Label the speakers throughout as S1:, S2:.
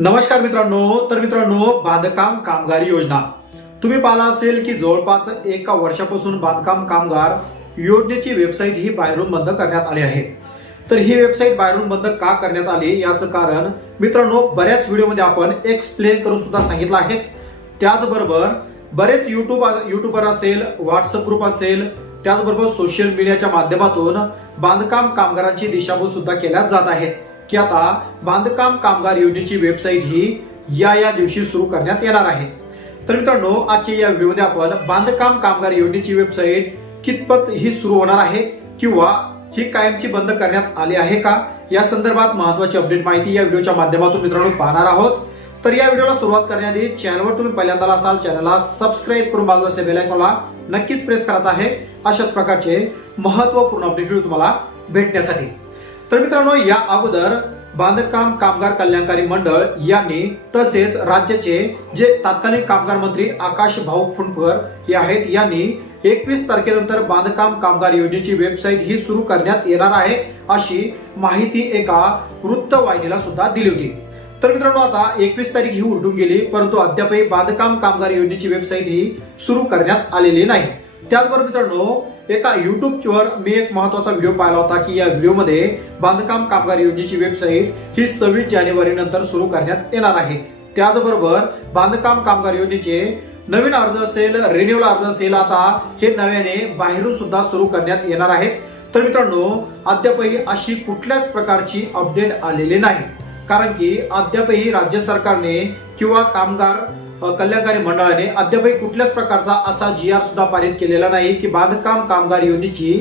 S1: नमस्कार मित्रांनो तर मित्रांनो बांधकाम कामगार योजना. तुम्ही पाहिला असेल की जवळपास एका वर्षापासून बांधकाम कामगार योजनेची वेबसाईट ही बाहेरून बंद करण्यात आली आहे. तर ही वेबसाईट बाहेरून बंद का करण्यात आली याचं कारण मित्रांनो बऱ्याच व्हिडिओमध्ये आपण एक्सप्लेन करून सुद्धा सांगितलं आहे. त्याचबरोबर बरेच युट्यूब युट्यूबर असेल व्हॉट्सअप ग्रुप असेल त्याचबरोबर सोशल मीडियाच्या माध्यमातून बांधकाम कामगारांची दिशाभूल सुद्धा केल्या जात आहेत. की आता बांधकाम कामगार योजनेची वेबसाईट ही या या दिवशी सुरू करण्यात येणार आहे. तर मित्रांनो आजच्या या व्हिडिओमध्ये आपण बांधकाम कामगार योजनेची वेबसाईट कितपत ही सुरू होणार आहे किंवा ही कायमची बंद करण्यात आली आहे का? या संदर्भात महत्वाची अपडेट माहिती या व्हिडिओच्या माध्यमातून मित्रांनो पाहणार आहोत. तर या व्हिडिओला सुरुवात करण्याआधी चॅनलवर तुम्ही पहिल्यांदा असाल चॅनलला सबस्क्राईब करून बाजूला असल्या बेल आयकॉनला नक्कीच प्रेस करायचा आहे. अशाच प्रकारचे महत्त्वपूर्ण अपडेट व्हिडिओ तुम्हाला भेटण्यासाठी. तर मित्रांनो या अगोदर बांधकाम कामगार कल्याणकारी मंडळ यांनी तसेच राज्याचे जे तत्कालीन कामगार मंत्री आकाश भाऊ फुंडकर हे आहेत यांनी एकवीस तारखेनंतर बांधकाम कामगार योजनेची वेबसाईट ही सुरू करण्यात येणार आहे अशी माहिती एका वृत्तवाहिनीला सुद्धा दिली होती. तर मित्रांनो आता एकवीस तारीख ही उलटून गेली परंतु अद्यापही बांधकाम कामगार योजनेची वेबसाईट ही सुरू करण्यात आलेली नाही. त्याचबरोबर मित्रांनो एका युट्यूबवर मी एक महत्त्वाचा व्हिडिओ पाहिला होता की या व्हिडिओमध्ये बांधकाम कामगार योजनेची वेबसाईट ही सव्वीस जानेवारी नंतर सुरू करण्यात येणार आहे. त्याचबरोबर बांधकाम कामगार योजनेचे नवीन अर्ज असेल रिन्युअल अर्ज असेल आता हे नव्याने बाहेरून सुद्धा सुरू करण्यात येणार आहेत. तर मित्रांनो अद्यापही अशी कुठल्याच प्रकारची अपडेट आलेली नाही. कारण की अद्यापही राज्य सरकारने किंवा कामगार कल्याणकारी मंडळाने अद्यापही कुठल्याच प्रकारचा असा जी आर सुद्धा पारित केलेला नाही की बांधकाम कामगार योजनेची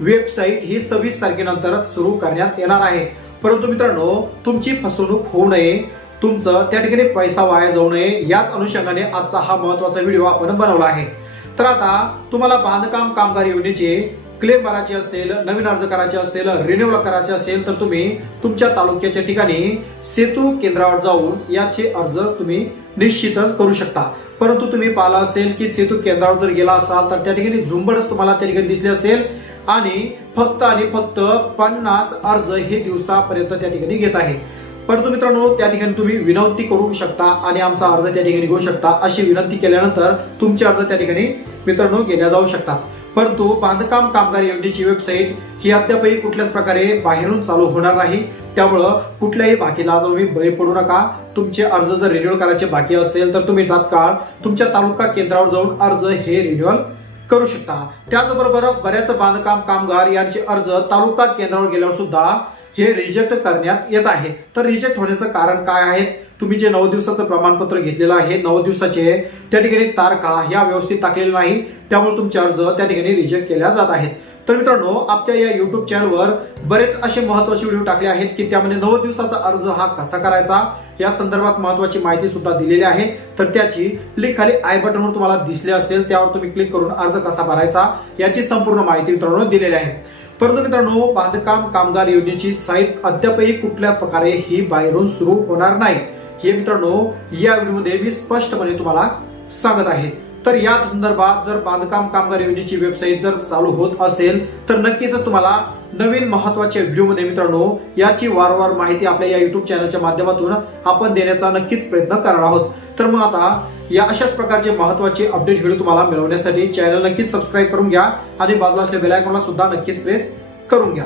S1: वेबसाईट ही सव्वीस तारखेनंतरच सुरू करण्यात येणार आहे. परंतु मित्रांनो तुमची फसवणूक होऊ नये तुमचं त्या ठिकाणी पैसा वाया जाऊ नये याच अनुषंगाने आजचा हा महत्त्वाचा व्हिडिओ आपण बनवला आहे. तर आता तुम्हाला बांधकाम कामगार योजनेचे क्लेम भरायचे असेल नवीन अर्ज करायचे असेल रिन्यूअल करायचे असेल तर तुम्ही तुमच्या तालुक्याच्या ठिकाणी सेतू केंद्रावर जाऊन याचे अर्ज तुम्ही निश्चितच करू शकता. परंतु तुम्ही पाहिला असेल की सेतू केंद्रावर जर गेला असाल तर त्या ठिकाणी झुंबडच तुम्हाला त्या ठिकाणी दिसले असेल. आणि फक्त आणि फक्त पन्नास अर्ज हे दिवसापर्यंत त्या ठिकाणी घेत आहे. परंतु मित्रांनो त्या ठिकाणी तुम्ही विनंती करू शकता आणि आमचा अर्ज त्या ठिकाणी घेऊ शकता. अशी विनंती केल्यानंतर तुमचे अर्ज त्या ठिकाणी मित्रांनो घेण्या जाऊ शकतात. परंतु बांधकाम कामगार योजनेची वेबसाईट ही अद्यापही कुठल्याच प्रकारे बाहेरून चालू होणार नाही. त्यामुळं कुठल्याही बाकीला तुम्ही बळी पडू नका. तुमचे अर्ज जर रिन्युअल करायचे बाकी असेल तर तुम्ही तात्काळ तुमच्या तालुका केंद्रावर जाऊन अर्ज हे रिन्युअल करू शकता. त्याचबरोबर बऱ्याच बांधकाम कामगार यांचे अर्ज तालुका केंद्रावर गेल्यावर सुद्धा हे रिजेक्ट करण्यात येत आहे. तर रिजेक्ट होण्याचं कारण काय आहे? तुम्ही जे नऊ दिवसाचं प्रमाणपत्र घेतलेलं आहे नऊ दिवसाचे त्या ठिकाणी तारखा ह्या व्यवस्थित टाकलेल्या नाही. त्यामुळे तुमचे अर्ज त्या ठिकाणी रिजेक्ट केल्या जात आहेत. तर मित्रांनो आपल्या या युट्यूब चॅनलवर बरेच असे महत्त्वाचे व्हिडिओ टाकले आहेत की त्यामध्ये नऊ दिवसाचा अर्ज हा कसा करायचा? या संदर्भात महत्वाची माहिती सुद्धा दिलेली आहे. तर त्याची लिंक खाली आय बटनवर तुम्हाला दिसले असेल त्यावर तुम्ही क्लिक करून अर्ज कसा भरायचा याची संपूर्ण माहिती मित्रांनो दिलेली आहे. परंतु मित्रांनो बांधकाम कामगार योजनेची साईट अद्यापही कुठल्या प्रकारे ही बाहेरून सुरू होणार नाही. हे मित्रांनो या व्हिडिओमध्ये मी स्पष्टपणे तुम्हाला सांगत आहे. तर या संदर्भात जर बांधकाम कामगार योजनेची वेबसाईट जर चालू होत असेल तर नक्कीच तुम्हाला नवीन महत्त्वाच्या व्हिडिओमध्ये मित्रांनो याची वारंवार माहिती आपल्या या युट्यूब चॅनलच्या माध्यमातून आपण देण्याचा नक्कीच प्रयत्न करणार आहोत. तर मग आता या अशाच प्रकारचे महत्त्वाचे अपडेट व्हिडिओ तुम्हाला मिळवण्यासाठी चॅनल नक्कीच सबस्क्राईब करून घ्या आणि बाजूला असलेल्या बेलायकॉनला सुद्धा नक्कीच प्रेस करून घ्या.